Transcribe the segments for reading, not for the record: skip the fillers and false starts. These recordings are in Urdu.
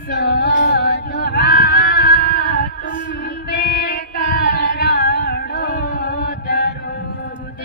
سو دعا تم پہ کروڑوں درود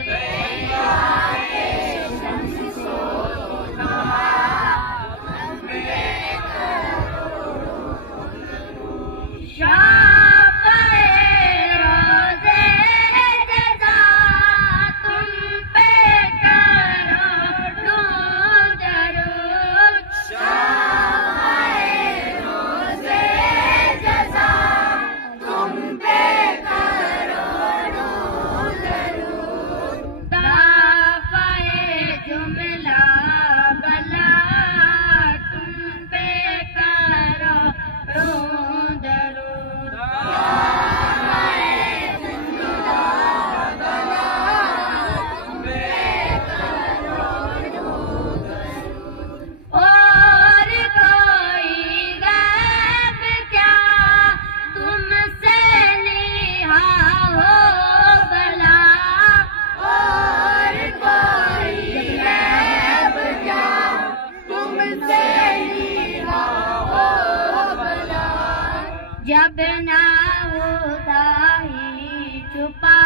جب نہ ہوتا ہی چھپا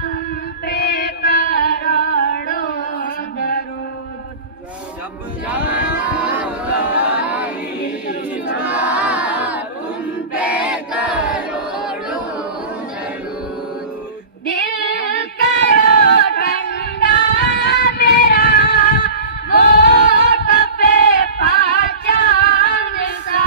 تم پہ کروڑوں درود جب نہ ہوتا ہی چھپا تم پہ کروڑوں درود دل کرو ٹھنڈا میرا وہ کفے پہچان سا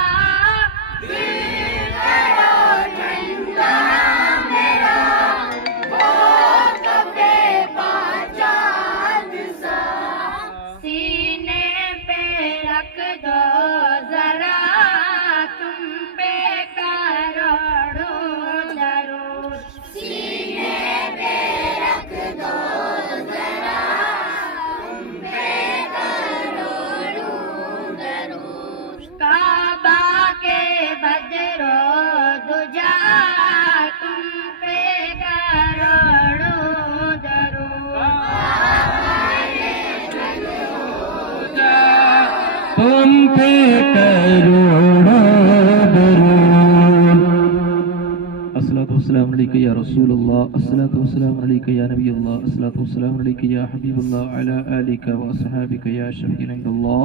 تم پہ کروڑوں درود الصلاۃ والسلام علیک یا رسول اللہ الصلاۃ والسلام علیک یا نبی اللہ الصلاۃ والسلام علیک یا حبیب اللہ علی آلک و اصحابک یا شفیع عند اللہ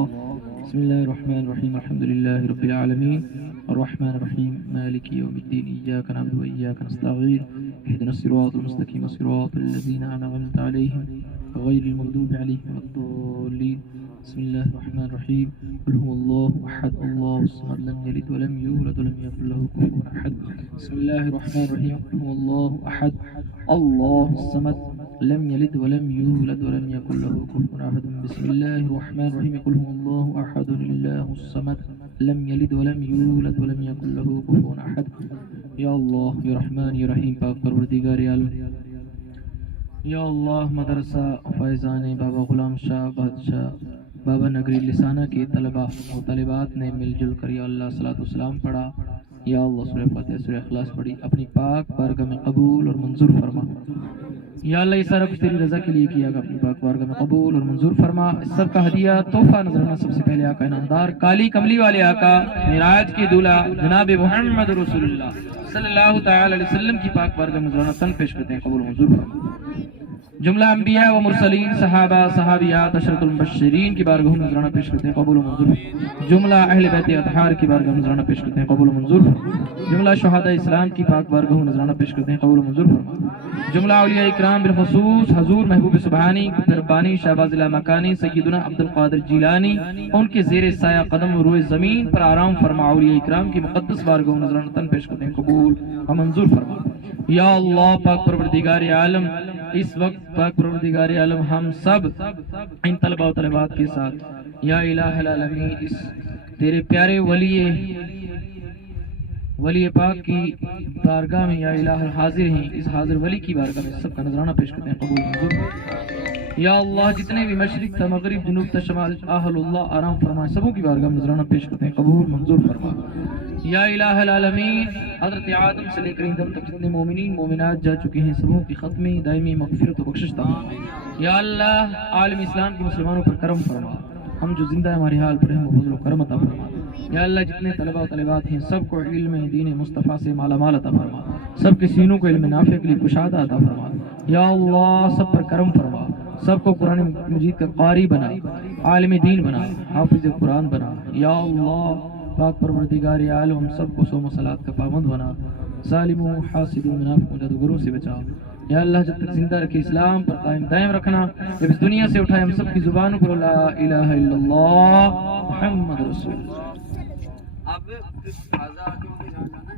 بسم اللہ الرحمن الرحیم الحمد للہ رب العالمین الرحمن الرحیم مالک یوم الدین ایاک نعبد و ایاک نستعین اهدنا الصراط المستقیم صراط الذین انعمت علیہم غیر المغضوب علیہم ولا الضالین بسم اللہ الرحمن الرحیم قل هو اللہ احد اللہ الصمد لم یلد ولم یولد ولم یکن له کفوا احد بسم اللہ الرحمن الرحیم قل هو اللہ احد اللہ الصمد لم یلد ولم یولد ولم یکن له کفوا احد بسم اللہ الرحمن الرحیم قل هو اللہ احد اللہ الصمد لم یلد ولم یولد ولم یکن له کفوا احد یا اللہ یا رحمان یا رحیم پاک پروردگار عالم یا اللہ مدرسہ فیضان بابا غلام شاہ بادشاہ بابا نگری لسانہ کے طلبہ و طالبات نے مل جل کر یا اللہ صلاۃ والسلام پڑھا یا اللہ سورہ فاتحہ سورہ اخلاص پڑھی اپنی پاک بارگاہ میں قبول اور منظور فرما یا اللہ یہ سارا کچھ تیری رضا کے لیے کیا گا اپنی پاک بارگاہ میں قبول اور منظور فرما اس سب کا ہدیہ تحفہ نظرانہ سب سے پہلے آقا انعامدار کالی کملی والے آقا معراج کی دولہ جناب محمد رسول اللہ صلی اللہ تعالی علیہ وسلم کی پاک بارگاہ میں نظرانہ تن پیش کرتے ہیں قبول و منظور فرما جملہ انبیاء و مرسلین صحابہ صحابیات عشرۃ المبشرین کی بارگاہ میں نذرانہ پیش کرتے ہیں قبول و منظور جملہ اہل بیت اطہار کی بارگاہ میں نذرانہ پیش کرتے ہیں قبول و منظور جملہ شہداء اسلام کی پاک بارگاہ میں نذرانہ پیش کرتے ہیں قبول و منظور جملہ اولیاء اکرام بالخصوص حضور محبوب سبحانی ربانی شہباز مکانی سیدنا عبد القادر جیلانی ان کے زیر سایہ قدم و روئے زمین پر آرام فرما اولیاء اکرام کی مقدس بارگاہ میں نذرانہ تن پیش کرتے ہیں قبول و منظور فرما یا اللہ پاک پروردگار عالم اس وقت پاک پروردگار عالم ہم سب ان طلبہ و طلبات کے ساتھ یا الہ العالمین اس تیرے پیارے ولی پاک کی بارگاہ میں یا الہ حاضر ہیں اس حاضر ولی کی بارگاہ میں سب کا نذرانہ پیش کرتے ہیں قبول منظور یا اللہ جتنے بھی مشرق تا مغرب جنوب تا شمال اہل اللہ آرام فرمائے سبوں کی بارگاہ میں نذرانہ پیش کرتے ہیں قبول منظور فرما یا الہ العالمین حضرت آدم سے لے کر دم تک جتنے مومنین مومنات جا چکے ہیں سبوں کی ختمی دائمی مغفرت و بخشش تا یا اللہ عالم اسلام کے مسلمانوں پر کرم فرما ہم جو زندہ ہمارے حال پر ہیں وہ فضل و کرم عطا فرما یا اللہ جتنے طلبہ و طالبات ہیں سب کو علم دین مصطفیٰ سے مالا مال عطا فرما، سب کے سینوں کو علم نافع کے لیے کشادہ عطا فرما، یا اللہ سب پر کرم فرما، سب کو قرآن مجید کا قاری بنا، عالم دین بنا، حافظ قرآن بنا، یا اللہ پاک پروردگار عالم ہم سب کو صوم و صلات کا پابند بنا، ظالموں حاسدوں منافقوں جادوگروں سے بچا، یا اللہ جب تک زندہ رکھے اسلام پر قائم دائم رکھنا، جب اس دنیا سے اٹھائے ہم سب کی زبانوں پر لا الہ الا اللہ محمد رسول اللہ۔ اب آزاد ہو کے جہاں جانا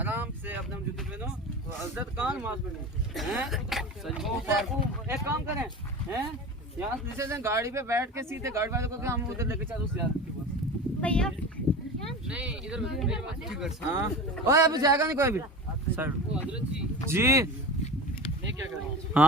آرام سے اپنے جوتے پہنو، عزت کان نماز پڑھو، ایک کام کریں یہاں نیچے سے گاڑی پہ بیٹھ کے سیدھے گاڑی والے کو کہ ہم ادھر لے کے چلو بھیا نہیں ادھر ہاں ابھی جائے گا نہیں کوئی بھی جی